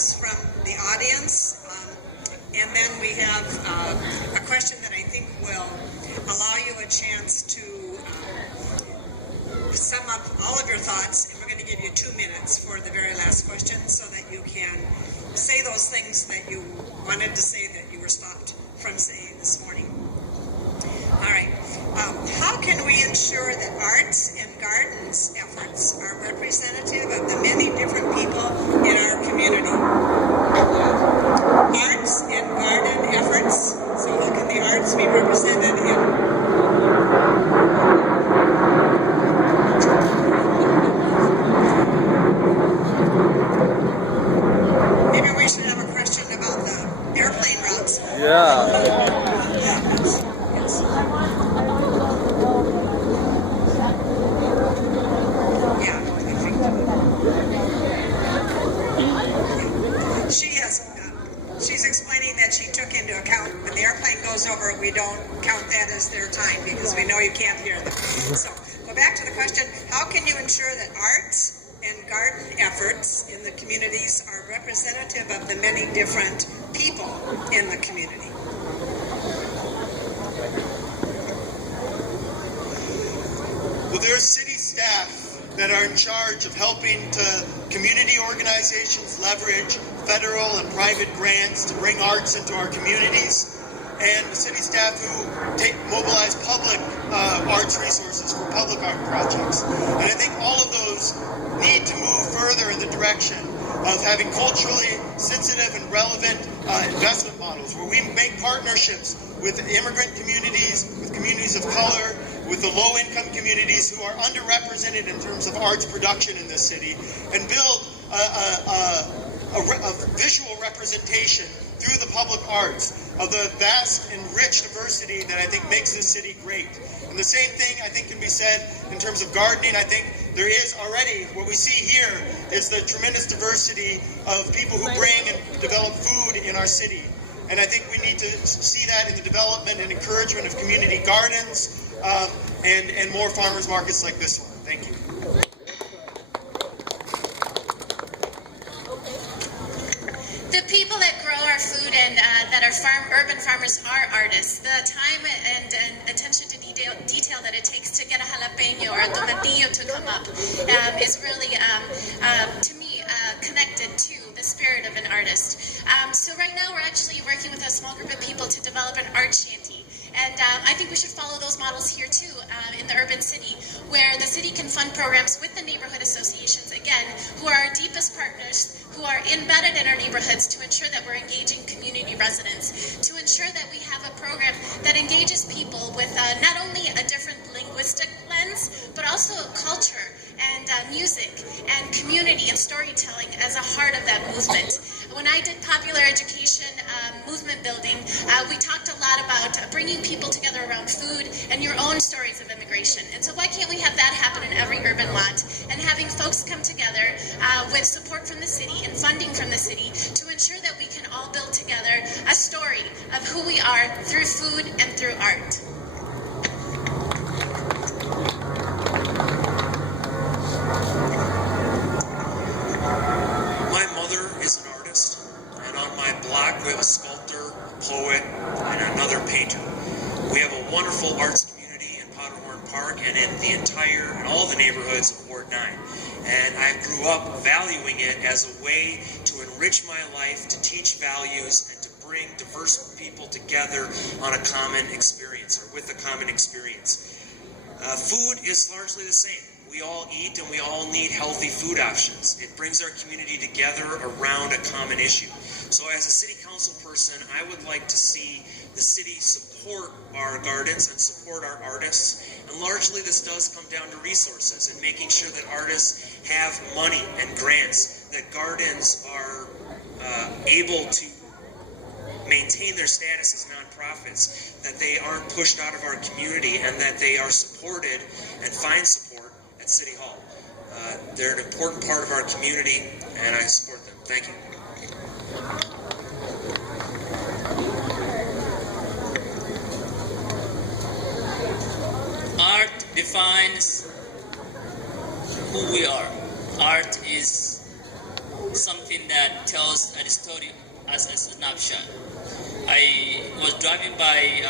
questions from the audience, and then we have a question that I think will allow you a chance to sum up all of your thoughts, and we're going to give you 2 minutes for the very last question so that you can say those things that you wanted to say that you were stopped from saying this morning. All right. How can we ensure that arts and gardens efforts are representative of the many different people in our community? Arts and garden efforts. So how can the arts be represented in... She's explaining that she took into account when the airplane goes over, we don't count that as their time because we know you can't hear them. So go back to the question, how can you ensure that arts and garden efforts in the communities are representative of the many different people in the community? Well, there are city staff that are in charge of helping community organizations leverage federal and private grants to bring arts into our communities, and the city staff who mobilize public arts resources for public art projects. And I think all of those need to move further in the direction of having culturally sensitive and relevant investment models where we make partnerships with immigrant communities, with communities of color, with the low-income communities who are underrepresented in terms of arts production in this city, and build a visual representation through the public arts of the vast and rich diversity that I think makes this city great. And the same thing I think can be said in terms of gardening. I think there is already, what we see here is the tremendous diversity of people who bring and develop food in our city. And I think we need to see that in the development and encouragement of community gardens and more farmers markets like this one. Thank you. The people that grow our food and that are urban farmers are artists. The time and attention to detail that it takes to get a jalapeno or a tomatillo to come up is really, to me, connected to the spirit of an artist. So right now we're actually working with a small group of people to develop an art shanty. And I think we should follow those models here too in the urban city, where the city can fund programs with the neighborhood associations, again, who are our deepest partners, who are embedded in our neighborhoods to ensure that we're engaging community residents, to ensure that we have a program that engages people with not only a different linguistic lens, but also culture and music and community and storytelling as a heart of that movement. When I did popular education movement building, we talked a lot about bringing people together around food and your own stories of immigration. And so why can't we have that happen in every urban lot, and having folks come together with support from the city and funding from the city to ensure that we can all build together a story of who we are through food and through art. My mother is an artist, and on my block we have a sculptor, a poet, and another painter. We have a wonderful arts community in Powderhorn Park and in all the neighborhoods of Ward 9. And I grew up valuing it as a way to enrich my life, to teach values, and to bring diverse people together on a common experience, or with a common experience. Food is largely the same. We all eat and we all need healthy food options. It brings our community together around a common issue. So as a city council person, I would like to see the city support our gardens and support our artists. And largely this does come down to resources and making sure that artists have money and grants, that gardens are able to maintain their status as nonprofits, that they aren't pushed out of our community, and that they are supported and find support at City Hall. They're an important part of our community, and I support them. Thank you. Art defines who we are. Art is something that tells a story as a snapshot. I was driving by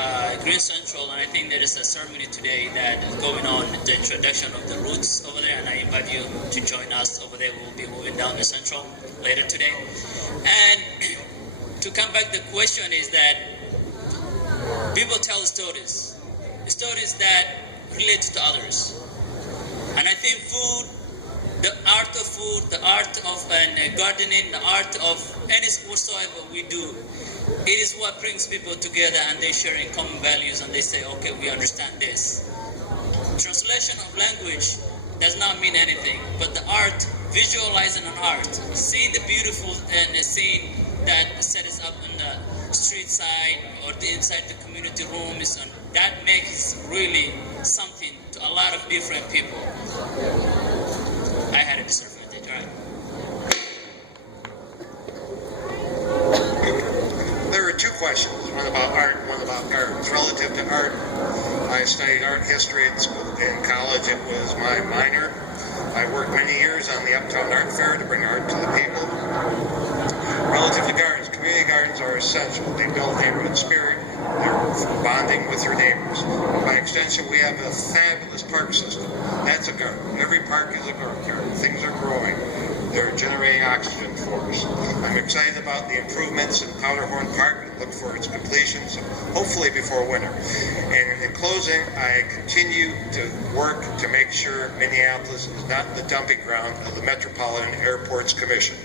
Green Central, and I think there is a ceremony today that is going on, the introduction of the roots over there, and I invite you to join us over there. We'll be moving down the Central later today. And to come back, the question is that people tell stories that relate to others. And I think food, the art of food, the art of gardening, the art of any whatsoever we do, it is what brings people together, and they share in common values, and they say, okay, we understand this. Translation of language does not mean anything, but the art, visualizing an art, seeing the beautiful and the scene that set us up on the street side or inside the community rooms, and that makes really something to a lot of different people. I had a disadvantage, right? There were two questions, one about art and one about gardens. Relative to art, I studied art history in college. It was my minor. I worked many years on the Uptown Art Fair to bring art to the people. Relative to gardens, community gardens are essential. They build neighborhood spirit. They're bonding with your neighbors. By extension, we have a fabulous park system. That's a garden. Every park is a garden. Things are growing. They're generating oxygen for us. I'm excited about the improvements in Powderhorn Park and look for its completion, so hopefully before winter. And in closing, I continue to work to make sure Minneapolis is not the dumping ground of the Metropolitan Airports Commission.